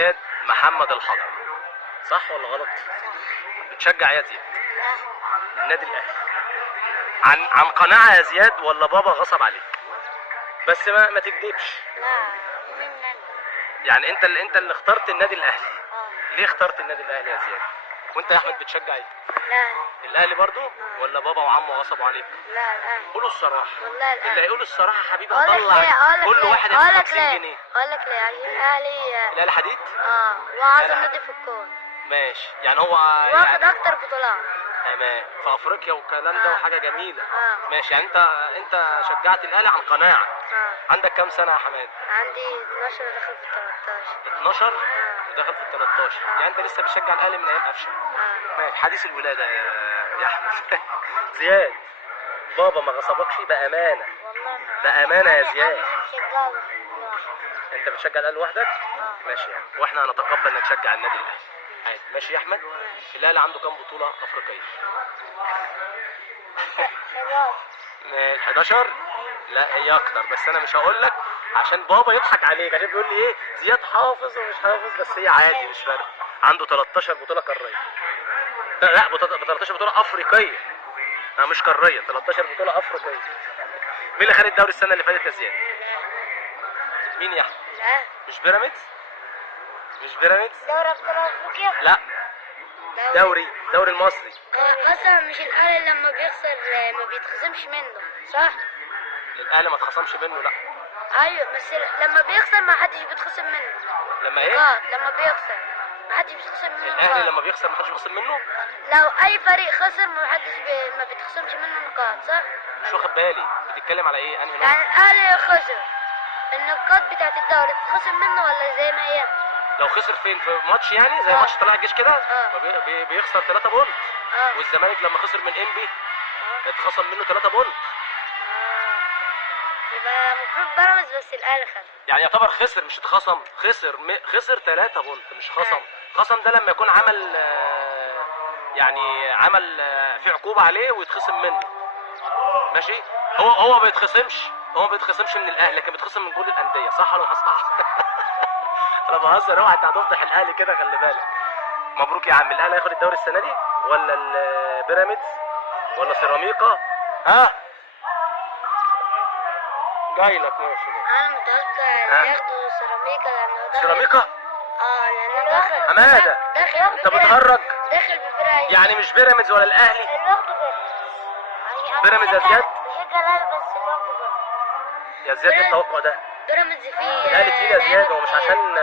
زياد محمد الحضر، صح ولا غلط؟ بتشجع يا زياد؟ النادي الاهلي. عن قناعه يا زياد ولا بابا غصب عليك؟ بس ما تكذبش. لا، مين انا؟ يعني انت اللي اخترت النادي الاهلي. ليه اخترت النادي الاهلي يا زياد؟ وانت يا احمد بتشجع ايه؟ لا الاهلي برضو ولا بابا وعمه غصبوا عليك؟ لا الأهلي. قولوا الصراحه. والله الأهلي. اللي هيقول الصراحه يا حبيبي اقول لك هطلع ليه، اقول لك كل ليه، واحد اقول ياخد لك 50 ليه، جنيه. اقول لك ليه، عشان الاهلي الاهلي حديد؟ واعظم لا. نادي في الكون، ماشي، يعني هو واخد اكتر بطولات. تمام في افريقيا والكلام ده وحاجه جميله. ماشي، يعني انت شجعت الاهلي عن قناعه. عندك كام سنه يا حماد؟ عندي 12 وداخل في 13. 12 وداخل في 13، يعني انت لسه بتشجع الاهلي من ايام قفشه. ماشي، حديث الولاده يا احمد. زياد، بابا ما غصبكش بامانه؟ والله بامانه يا زياد. انا مشجعه لوحدي. انت بتشجع الاهلي لوحدك؟ ماشي، يعني واحنا هنتقبل انك تشجع النادي الاهلي عادي. ماشي يا احمد. الاهلي عنده كام بطوله افريقيه؟ 11. لا هي اكتر، بس انا مش هقول لك عشان بابا يضحك عليك، عشان بيقول لي ايه زياد حافظ ومش حافظ، بس هي عادي مش فارقه. عنده 13 بطوله قاريه. لا 13 بطوله افريقيه، مش قاريه، 13 بطوله افريقيه. مين اللي خد الدوري السنه اللي فاتت يا زياد؟ مين يا احمد؟ لا، مش بيراميدز؟ مش بيراميدز؟ دوري ابطال افريقيا؟ لا، دوري المصري. اصلا مش الاهلي لما بيخسر ما بيتخصمش منه، صح؟ الاهلي ما اتخصمش منه، لا. ايوه، بس لما بيخسر ما حدش بيتخصم منه. لما ايه؟ لما بيخسر ما حدش بيتخصم منه. الاهلي لما بيخسر ما حدش بيخصم منه؟ لو اي فريق خسر ما بيتخصمش منه نقاط، صح؟ مش واخد بالي، بتتكلم على ايه؟ انهي نقطه؟ يعني الاهلي خسر، النقاط بتاعت الدوري تتخصم منه ولا زي ما هي؟ لو خسر فين؟ في ماتش يعني زي ماتش طلائع الجيش كده بيخسر 3 بونت. والزمالك لما خسر من انبي اتخصم منه 3 بونت. يبقى المفروض بيراميدز، بس الاهلي خسر. يعني يعتبر خسر مش اتخصم، خسر 3 بونت مش خصم. خصم ده لما يكون عمل يعني عمل في عقوبه عليه ويتخصم منه. ماشي. هو ما بيتخصمش من الاهلي، لكن بيتخصم من كل الانديه، صح ولا صح؟ انا بهزر، اوعى انت هتفضح الاهلي كده، خلي بالك. مبروك يا عم، الاهلي هياخد الدوري السنه دي ولا البيراميدز ولا سيراميكا؟ ها جاي لك. ماشي، انا متوقع ياخدوا سيراميكا لانه داخل. سيراميكا؟ لانه داخل حماده. انت بتهرج؟ داخل بفرقه يعني مش بيراميدز ولا الاهلي؟ اللي واخده بيراميدز يا زياد؟ بشجع الاهلي بس اللي واخده يا زياد التوقع ده بيراميدز فيه الاهلي تقيل يا زياد، هو مش عشان